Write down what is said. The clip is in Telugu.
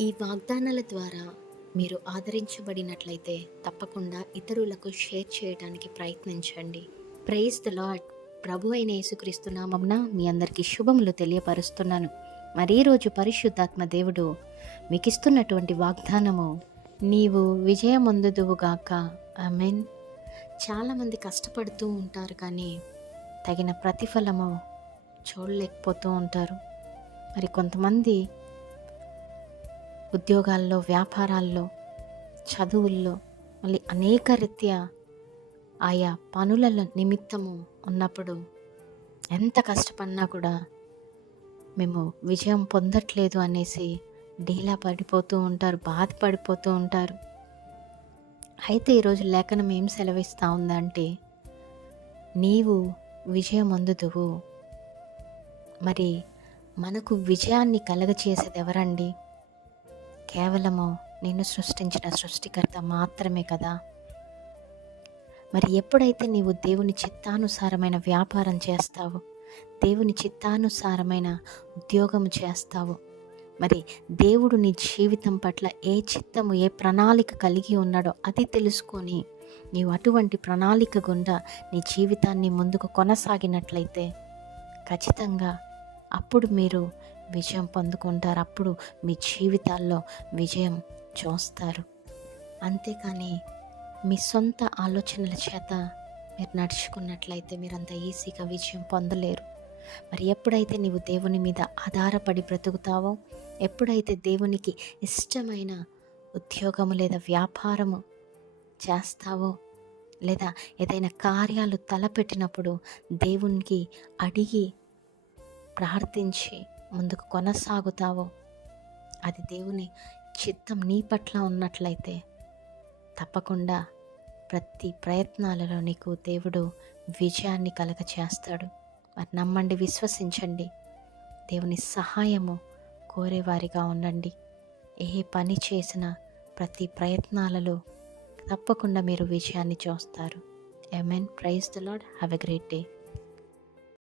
ఈ వాగ్దానాల ద్వారా మీరు ఆదరించబడినట్లయితే తప్పకుండా ఇతరులకు షేర్ చేయడానికి ప్రయత్నించండి. Praise the lord. ప్రభు అయిన యేసుక్రీస్తు నామమున మీ అందరికీ శుభములు తెలియపరుస్తున్నాను. మరి ఈరోజు పరిశుద్ధాత్మ దేవుడు మీకిస్తున్నటువంటి వాగ్దానము, నీవు విజయమొందుదువుగాక. ఆమేన్. చాలామంది కష్టపడుతూ ఉంటారు, కానీ తగిన ప్రతిఫలము చూడలేకపోతూ ఉంటారు. మరి కొంతమంది ఉద్యోగాల్లో, వ్యాపారాల్లో, చదువుల్లో, మళ్ళీ అనేక రీత్యా ఆయా పనుల నిమిత్తము ఉన్నప్పుడు ఎంత కష్టపడినా కూడా మేము విజయం పొందట్లేదు అనేసి డీలా పడిపోతూ ఉంటారు, బాధపడిపోతూ ఉంటారు. అయితే ఈరోజు లేఖనం ఏం సెలవిస్తూ ఉందంటే, నీవు విజయం అందుదువు. మరి మనకు విజయాన్ని కలగచేసేది ఎవరండి? కేవలము నిన్ను సృష్టించిన సృష్టికర్త మాత్రమే కదా. మరి ఎప్పుడైతే నీవు దేవుని చిత్తానుసారమైన వ్యాపారం చేస్తావో, దేవుని చిత్తానుసారమైన ఉద్యోగం చేస్తావో, మరి దేవుడు నీ జీవితం పట్ల ఏ చిత్తము, ఏ ప్రణాళిక కలిగి ఉన్నాడో అది తెలుసుకొని నీవు అటువంటి ప్రణాళిక గుండా నీ జీవితాన్ని ముందుకు కొనసాగినట్లయితే ఖచ్చితంగా అప్పుడు మీరు విజయం పొందుకుంటారు. అప్పుడు మీ జీవితాల్లో విజయం చూస్తారు. అంతేకాని మీ సొంత ఆలోచనల చేత మీరు నడుచుకున్నట్లయితే మీరంత ఈజీగా విజయం పొందలేరు. మరి ఎప్పుడైతే నీవు దేవుని మీద ఆధారపడి బ్రతుకుతావో, ఎప్పుడైతే దేవునికి ఇష్టమైన ఉద్యోగము లేదా వ్యాపారము చేస్తావో, లేదా ఏదైనా కార్యాలు తలపెట్టినప్పుడు దేవునికి అడిగి ప్రార్థించి ముందుకు కొనసాగుతావో, అది దేవుని చిత్తం నీ పట్ల ఉన్నట్లయితే తప్పకుండా ప్రతి ప్రయత్నాలలో నీకు దేవుడు విజయాన్ని కలగచేస్తాడు. మరి నమ్మండి, విశ్వసించండి. దేవుని సహాయము కోరేవారిగా ఉండండి. ఏ పని చేసినా ప్రతి ప్రయత్నాలలో తప్పకుండా మీరు విజయాన్ని చూస్తారు. Amen. Praise the lord. Have a great day.